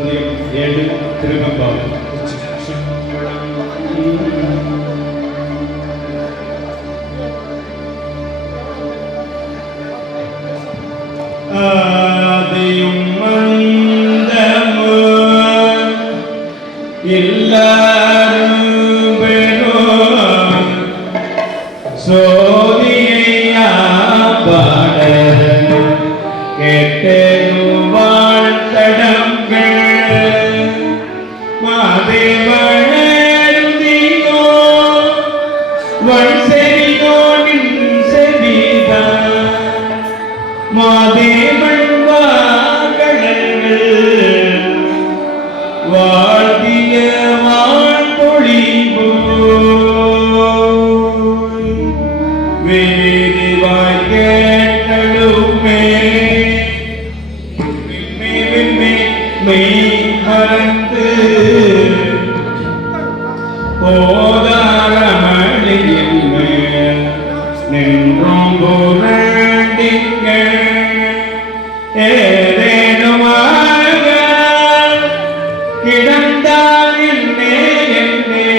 7 திருவெம்பாவை. ஆதியும் அந்தமும் எல்லாரும் பெறும் சோதியா பாட கேட்டேனும் வாழ்த்தடங்கள் மாதேவனருதியோ வன்செறியோ நின் செவிதா மாதேவன் வாகனங்கள் வாழ்த்திய வாழ்பொழிவோ வேதிவாய் கேட்டலுமே மெய் மறந்து போதாரமணியின் மேல் நின்றும் புரண்டிங்கள் ஏதேனுமாக கிடந்தால் என்னே என்னே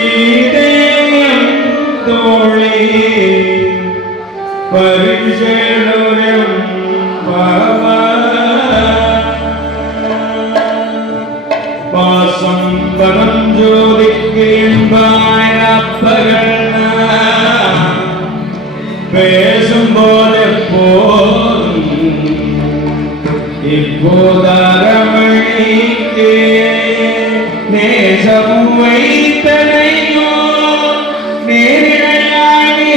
இதயம் தோழி பரிசேனுரம் பாவா பாசம் பரஞ்சோதிக்கு என்பாய் அப்பகள் பேசும்போது போதும் இப்போதரமணிக்கு நேசம் வைத்தனையோ நேரிழையானே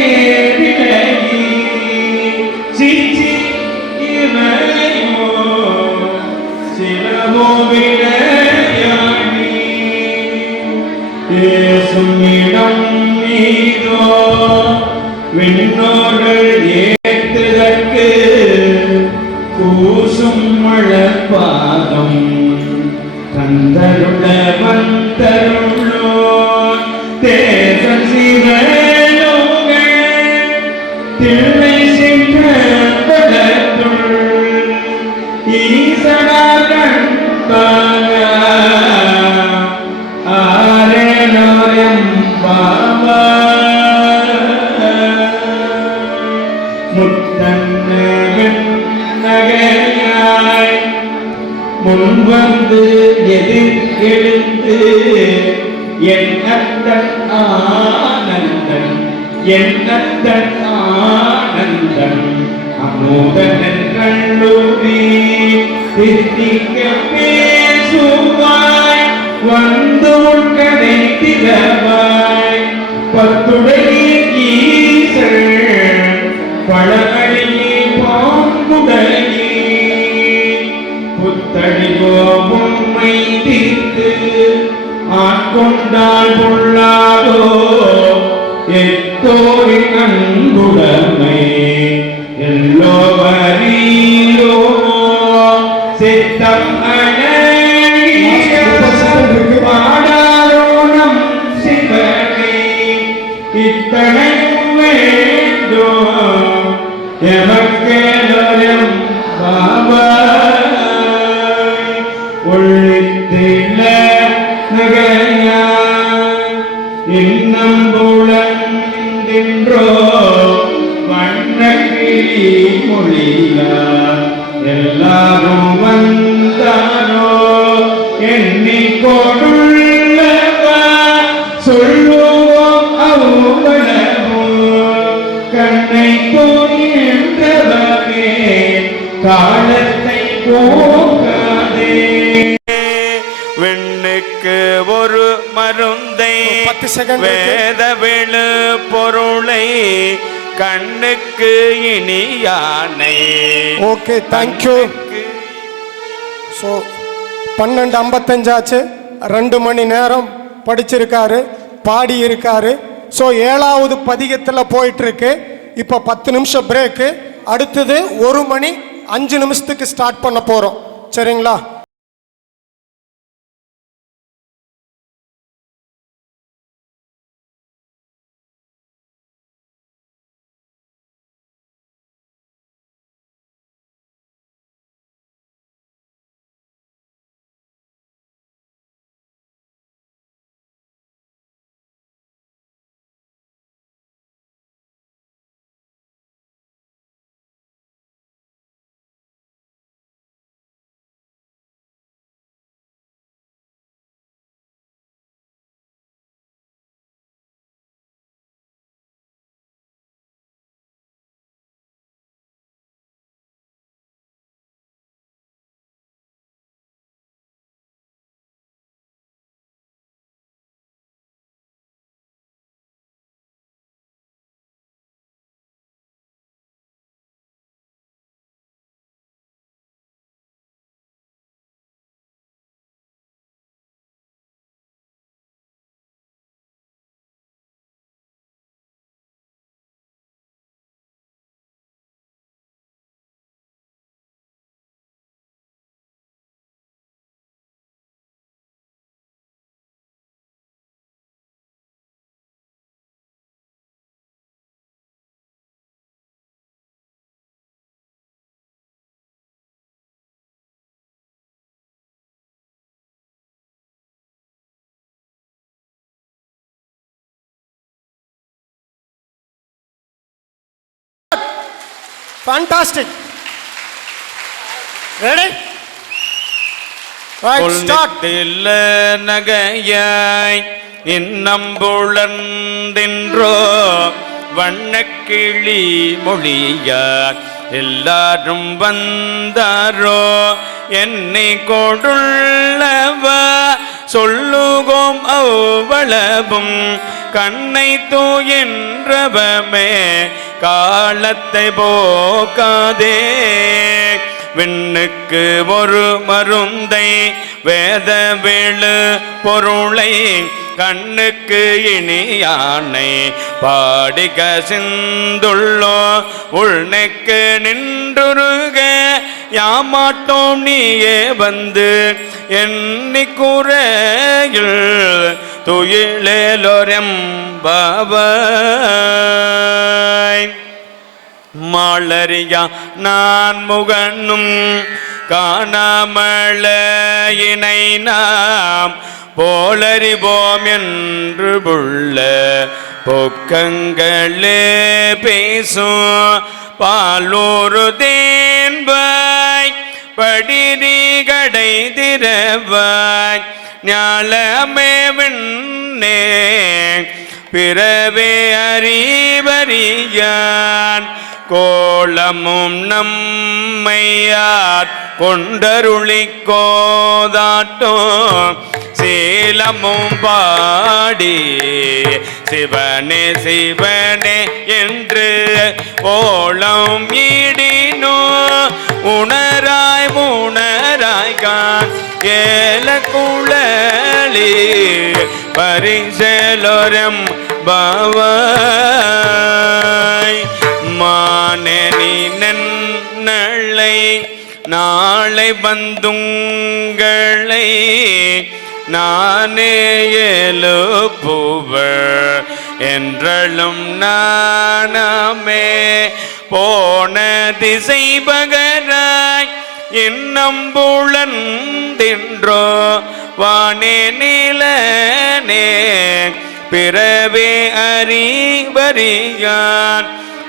விலகி சிச்சி இவையோ சிலவோ விளையாணி பேசும் இடம் மீதோ விண்ணோர்கள் ஏற்றுதற்கு கூசும் மழப்பாதம் தந்தருள வந்தருளோ தேச சிவலோகள் தில்லை சென்ற படத்துள் ஈசனாகன் ஆரேனோரம் பாவா முத்தன்னவன் நகையாய் முன்வந்து எதிர் எழுந்து என்னத்தன் ஆனந்தன் என்னத்தன் ஆனந்தன் அமோதனன் கல்லூரி தித்திக்க பேசுவாய் வந்து உட்கதை திறவாய் பத்துடைய ஈசள் பழகடியே பாங்குடையே புத்தடிகோ உண்மை தீர்த்து ஆட்கொண்டால் பொல்லாதோ எத்தோரின் அன்புடைமை எல்லோ வரியிலோ சித்தம் பாடாரோணம் சிவனை இத்தனையும் வேண்டோ எமக்கேலோரம் பாபாய் உள்ளித்தில நகையாய் இன்னம் புலந்தின்றோ வண்ணக்கிளி மொழியா எல்லாரும் வந்தாரோ எண்ணிக்கொடுள்ளவா சொல்லுவோம் அவ்வளவோ கண்ணை போன்றவரே காலத்தை போக்காதே வெண்ணுக்கு ஒரு மருந்தை வேத விழு பொருளை கண்ணுக்கு இனியானை. Okay, thank you. ஸோ 12:55 ஆச்சு. 2 மணி நேரம் படிச்சிருக்காரு, பாடி இருக்காரு. ஸோ 7வது பதிகத்தில் போயிட்டு இருக்கு. இப்போ 10 நிமிஷம் பிரேக்கு. அடுத்தது 1 மணி 5 நிமிஷத்துக்கு ஸ்டார்ட் பண்ண போகிறோம். சரிங்களா? Fantastic. Ready? Right, start. நகையாய் இன்னம்புழந்தின்றோ வண்ணக்கிளி மொழியார் எல்லாரும் வந்தாரோ என்னை கொடுள்ளவ சொல்லுகோம் அவ்வளவும் கண்ணை தூயின்றவமே காலத்தை போக்காதே விண்ணுக்கு ஒரு மருந்தை வேத வேளு பொருளை கண்ணுக்கு இனியானை பாடிக சிந்துள்ளோ உள்நெக்கு நின்றுருக யாமாட்டோம் நீயே வந்து எண்ணி குறையில் துயிலேலோரெம்பாவாய் மாளறியா நான் முகனும் காணாமல இணை நாம் போலறிவோம் என்று புள்ள பொக்கங்களே பேசும் பாலூரு தேன்பாய் படிரி கடை திரவாய் ஞாலமே விண்ணே பிறவே அறிவறியான் கோலமும் நம்மையார் கொண்டருளிக்கோதாட்டும் சீலமும் பாடி சிவனே சிவனே என்று ஓலம் ஈடினோ உணராய் உணராய்கான் ஏல குழலி பரிசலோரம் பாவாய் மானி நெல்லை நாளை பந்துங்களை நானே எழுப்புவர் என்றளும் நானமே போன திசை பகராய் இன்னம்புழந்தின்றோ வானே நிலனே பிறவே அறிவறியான்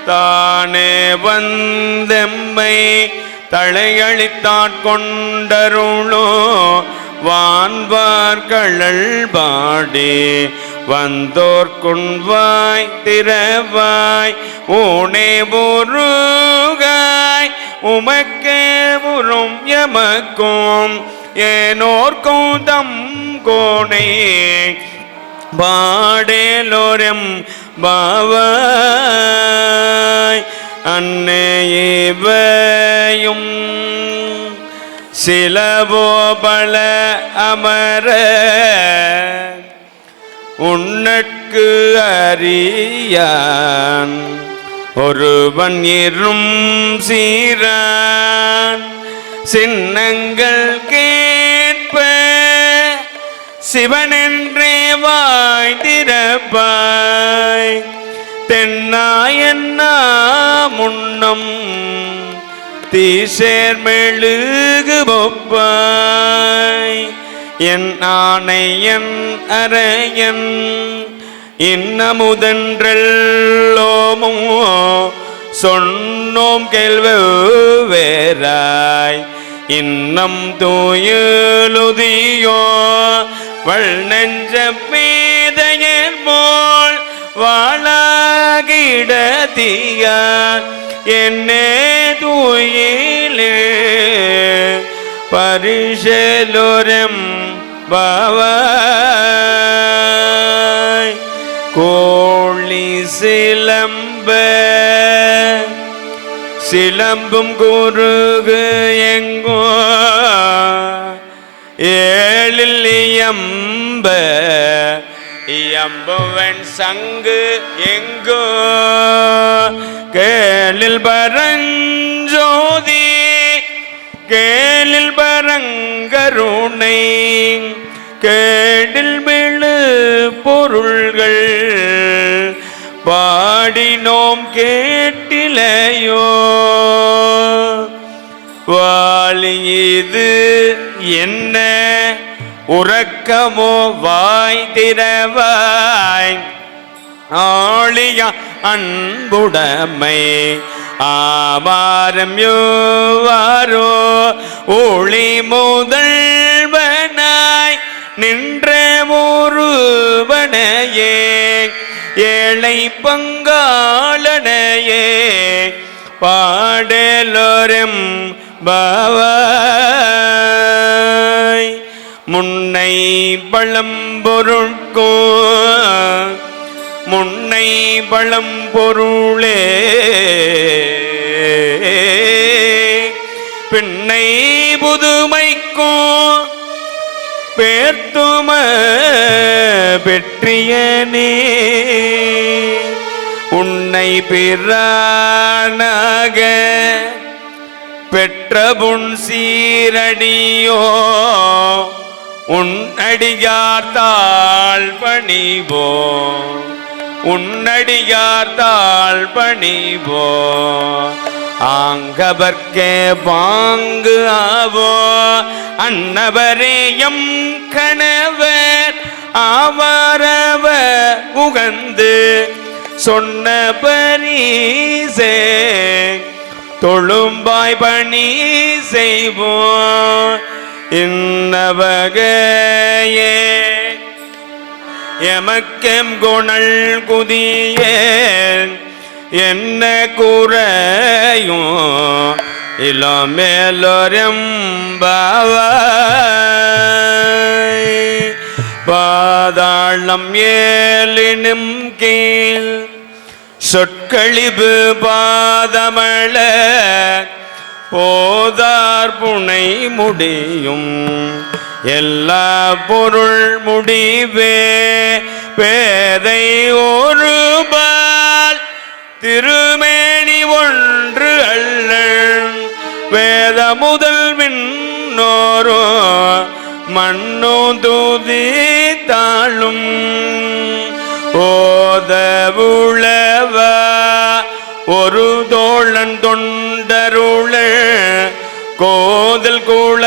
தானே வந்தெம்மை தலையளித்தாற் கொண்டருளோ வான்வார்கழல் பாடி வந்தோர்குன்வாய் திரவாய் ஊனே முருகாய் உமக்கே முரும் எமக்கும் ஏனோர்க்கும் தம் கோணை பாடேலோரம் பாவாய் அன்னையையும் சிலவோ பல அமர உன்னட்கு அறியான் ஒருவன் இரும் சீரான் சின்னங்கள் கேட்ப சிவனென்றே வாய் திறப்பாய் தென்னாயன்னா முன்னம் தீசேர் மெழுகு ஒப்பாய் என் ஆணை என் அரையன் இன்னமுதன்றல்லோமோ சொன்னோம் கேள்வேராய் இன்னம் தூயலுதியோ வள் நெஞ்ச பேதையர் போல் வாழாகிட தீயா என்னே தூயிலே பரிசலோரம் பாவாய் கோழி சிலம்ப சிலம்பும் குருகு எங்கோ ஏழில் இயம்ப இயம்புவன் சங்கு எங்கோ கேளில் பரஞ்சோதி கேளில் பரங்கருணை கேடில் விழு பொருள்கள் பாடினோம் கேட்டிலையோ வாழி இது என்ன உறக்கமோ வாய் திறவாய் ஆழிய அன்புடைமை ஆவாரம் யோவாரோ ஒளி முதல்வனாய் நின்ற ஒருவனையே ஏழை பங்காளனையே பாடலோரம் பாவாய் முன்னை பழம்பொருட்கோ முன்னை பழம்பொருளே பின்னை புதுமைக்கும் பேர்த்தும பெற்றியனே உன்னை பிறானாக பெற்ற புன் சீரடியோ உன் அடியார் தாழ் பணிவோ உன்னடியார் தாழ் பணிவோ ஆங்கவர்க்கே பாங்கு ஆவோ அன்னவரேயம் கணவர் ஆவாரவ உகந்து சொன்ன பரிசே தொழும்பாய் பணி செய்வோம் இன்னவகையே எமக்கெம் குணல் குதியே என்ன குறையும் இளமேலோரம் பாவாய் பாதாளம் ஏலினும் கீழ் சொற்கழிவு பாதமள போதார் புனை முடியும் எல்லா பொருள் முடிவே பேதை ஒருபால் திருமேனி ஒன்று அல்ல வேத முதல் விண்ணோரோ மண்ணோ தூதி தாழும் ஓத உளவ ஒரு தோழன் தொண்டருள கோதல் குள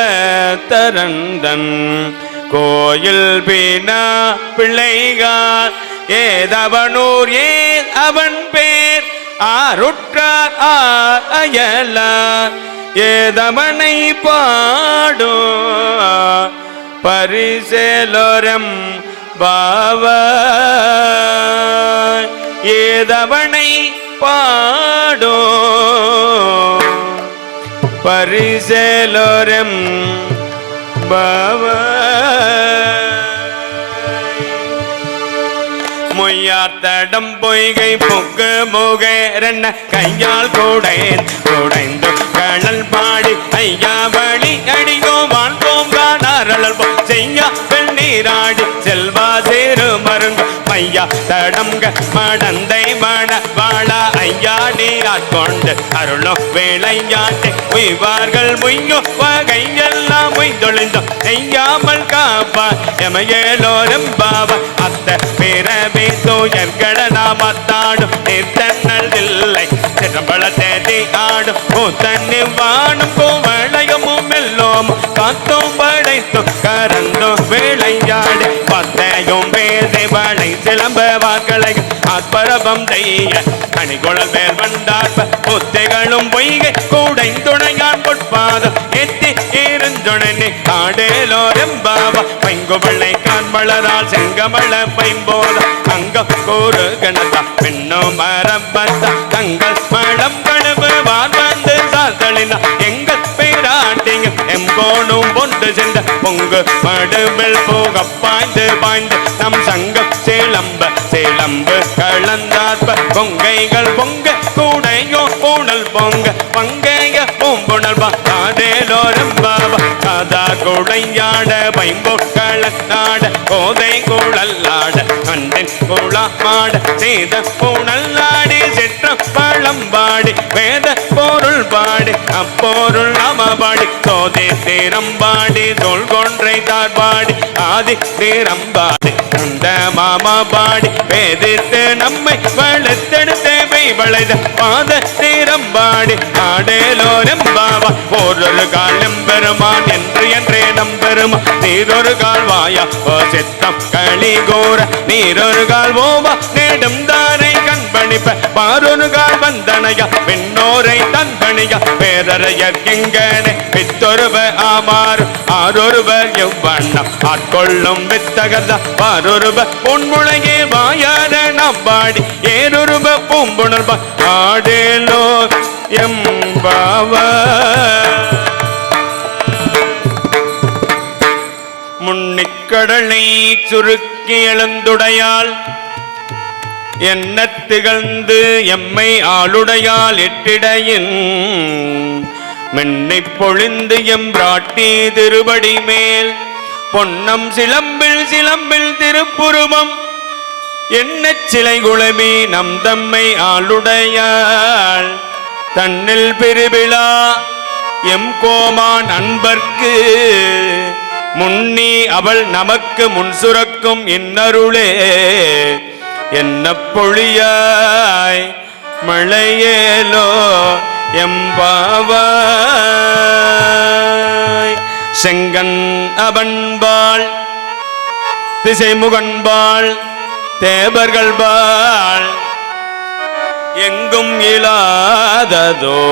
தரந்தன் கோயில் பினா பிள்ளைகார் ஏதவனூர் ஏ அவன் பேர் ஆருற்றார் அயலார் ஏதவனை பாடோ பரிசேலோரம் பாவா ஏதவனை பாடோ பரிசேலோரம் பாவா மொய்யாத்தடம் பொய்கை புக்கு முகேரன்ன கையால் குடைந்து கடல் பாடி ஐயா வழி அடியோ வாழ்வோம் காணாரல் செய்யா வெண்ணீராடி செல்வா சேரு மருங்க மையா தடம்க மடந்தை மண வாழா ஐயா நீராட்கொண்டு அருளும் வேளையாட்டை உய்வார்கள் முய்யோ வகையெல்லாம் உய்தொழிந்தோம் செய்யாமல் காப்பார் எமையேலோரும் பாவ அத்த பிறவே தோயர்கள நாமத்தாடும் நீர்த்தன்னல் இல்லை சிற்றம்பள தேதி ஆடும் பூத்தண்ணி வாடும் கோவளையமும் எல்லோம் காத்தும் படைத்தும் கரந்தும் வேளையாடு பத்தையும் பேசி வளை சிலம்ப வாக்களையும் ஆத்பரபம் செய்ய கணிகுழல் பேர் வண்டாற்ப முத்தைகளும் பொய்கை கூடைந்துணையான் பொற்பாதம் எத்தி இருந்துணனே ஆடேலோரம் பாவா பைங்குவளை காண்பளரால் செங்கமள பைம்போத அங்கம் கூறு கணத்தா பெண்ணும் மரப்பத்தா தங்கள் மழம் கழுவு வாழ்ந்து சாத்தலினா எங்கள் பேராட்டிங்க எம்போனும் பொண்டு சென்ற பொங்கு மடுவில் போக பாய்ந்து நம் சங்கம் சேலம்பு கலந்தாற்ப கொங்கைகள் பொங்க கூடையோ பூணல் பொங்க பங்கைய பூம்புணல் பாடேலோரம் பாவா காதா குழையாட பைம்பொக்கள நாட கோதை குழல்லாட கண்டன் குழாமாட சேத பூணல்லாடி செற்ற பழம்பாடி வேத பொருள் பாடி அப்பொருள் நமபாடி சோதே தேரம்பாடி தோல் கொன்றை தார்பாடி ஆதி தேரம்பாடி அந்த மாமா பாடி வேதித்து நம்மை வளர்த்தெடுத்தே வளைத பாத தேரம்பாடி ஆடேலோரம் பாவா ஒரு காலம் பெருமான் என்றே நம்பெருமா நீரொரு கால் வாயா சித்தம் களி கோர நீரொரு கால் ஓவா நேடும் தாரை கண்பணி பணிப்ப பாரொரு கால் வந்தனையா பெண்ணோரை தன்பணியா பேரறைய கிங்கனை வித்தொருவ ஆமாறு ஆரொருவர் எவ்வண்ணம் ஆட்கொள்ளும் வித்தகர்தா பாரொருவ பொன்முளையே வாயார நம்பாடி ஏரொருவ பூம்புணர்வா ஆடேலோ எம்பாவ முன்னிக்கடலை சுருக்கி எழுந்துடையாள் என்ன திகழ்ந்து எம்மை ஆளுடையால் எட்டிடையின் மென்னை பொழிந்து எம்பிராட்டி திருபடி மேல் பொன்னம் சிலம்பில் சிலம்பில் திருப்புருவம் என்ன சிலை குழவி நம் தம்மை ஆளுடையாள் தன்னில் பெருவிழா எம் கோமான் அன்பர்க்கு முன்னி அவள் நமக்கு முன் சுரக்கும் இன்னருளே என்ன பொழியாய் மழையேலோ எம்பாவாய் செங்கன் அவன்பாள் திசைமுகன்பாள் தேவர்கள் பாள் எங்கும் இலாததோ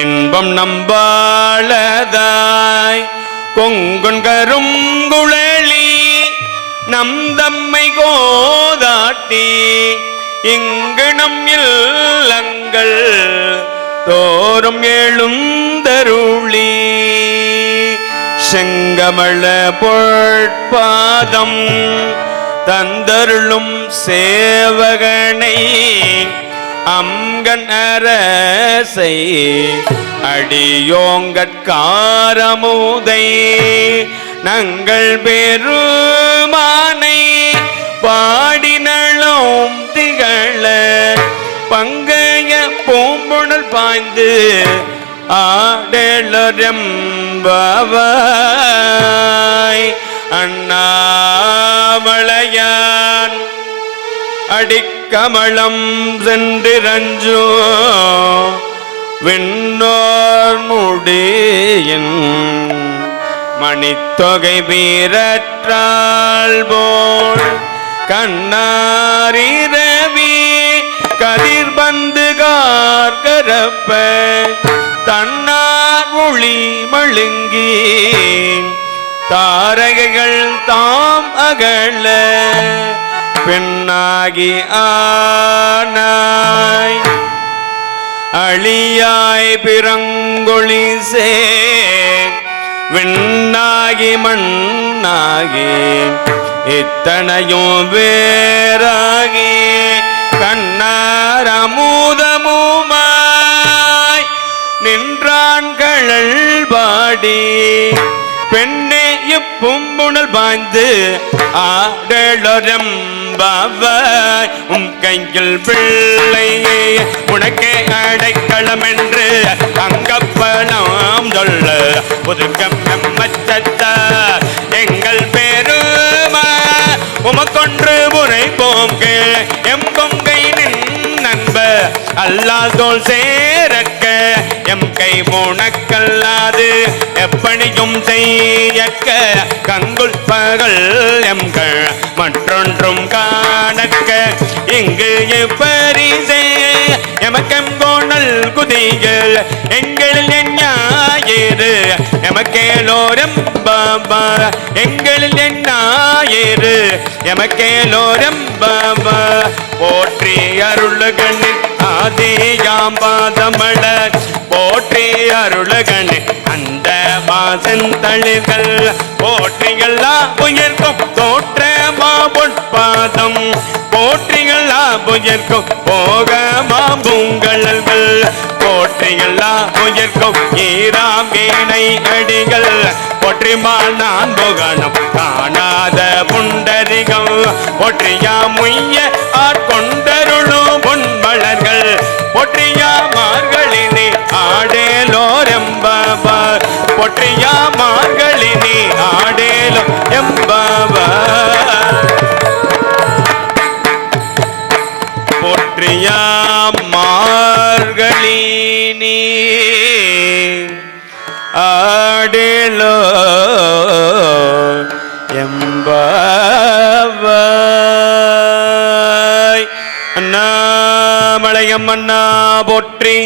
இன்பம் நம்பாளதாய் கொங்குன் கருங்குழலி நம் தம்மை கோதாட்டி இங்கு நம் இல்லங்கள் தோறும் எழுந்தருளி செங்கமள பொற்பாதம் தந்தருளும் சேவகனை அங்கன் அரசை அடியோங்கட்காரமுதை நங்கள் பெருமானை பாடினளும் திகழ பங்கைய பூம்புணல் பாய்ந்து ஆடலரம்பாவாய் அண்ணாமலையான் அடிக்கமலம் சென்றிரஞ்சோ விண்ணோர் முடியின் மணித்தொகை வீரற்றாள் போல் கண்ணாரிரவி கதிர் பந்து கார்கரப்ப தன்னார் ஒளி மழுங்கி தாரகைகள் தாம் அகல பெண்ணாகி ஆனாய் அழியாய் பிறங்கொழி சே விண்ணாகி மண்ணாகி இத்தனையும் வேறாகி கண்ணார் அமுதமுமாய் நின்றான் கழல் பாடி பெண்ணே இப்பும்புணல் பாய்ந்து ஆடலொரம்பாவாய் உன் கையில் பிள்ளையே உனக்கே அடைக்கலம் என்று அங்கப்பலாம் சொல்ல புதுக்கம் நம்மச்சத்த எங்கள் பெருமா உமக்கொன்று உரைப்போம் எம் கொங்கை நின் நண்ப அல்லால் தோல் சேரக்க எம் கை உனக்கல்லாது எப்பணியும் செய்யக்க கங்குல் பகல் எம்கள் மற்றொன்றும் காணக்க இங்கு எப்பரிசே எமக்கம் கோணல் குதிகள் எங்களில் எஞ்ஞாயிறு எமக்கேலோரம் பாபா எங்களில் எஞ்ஞாயிறு எமக்கேலோரம் பாபா போற்றி அருள்கண்ணின் ஆதியாம் பாதமலர் போற்றி அருள்கண்ணின் அந்த மாசந்தளிர்கள் போற்றிகளா உயர்க்கும் தோற்றமா பொற்பாதம் போற்றிகளா உயர்க்கும் போகமா பூங்கலர்கள் போற்றிகளா உயர்க்கும் ஈராம் வீணை அடிகள் போற்றிமா நான் புகழும் காணாத புண்டரிகம் போற்றியா முய்ய ஆட்கொண்டருளும் பொன்மலர்கள் போற்றியா மார்களினி ஆடேலோரெம்பாவா போற்றியா மார்களினி ஆடேலோ எம்பாவா போற்றியா மார்களினி ஆடேலோ எம்பாவாய் அண்ணா மன்னா போற்றி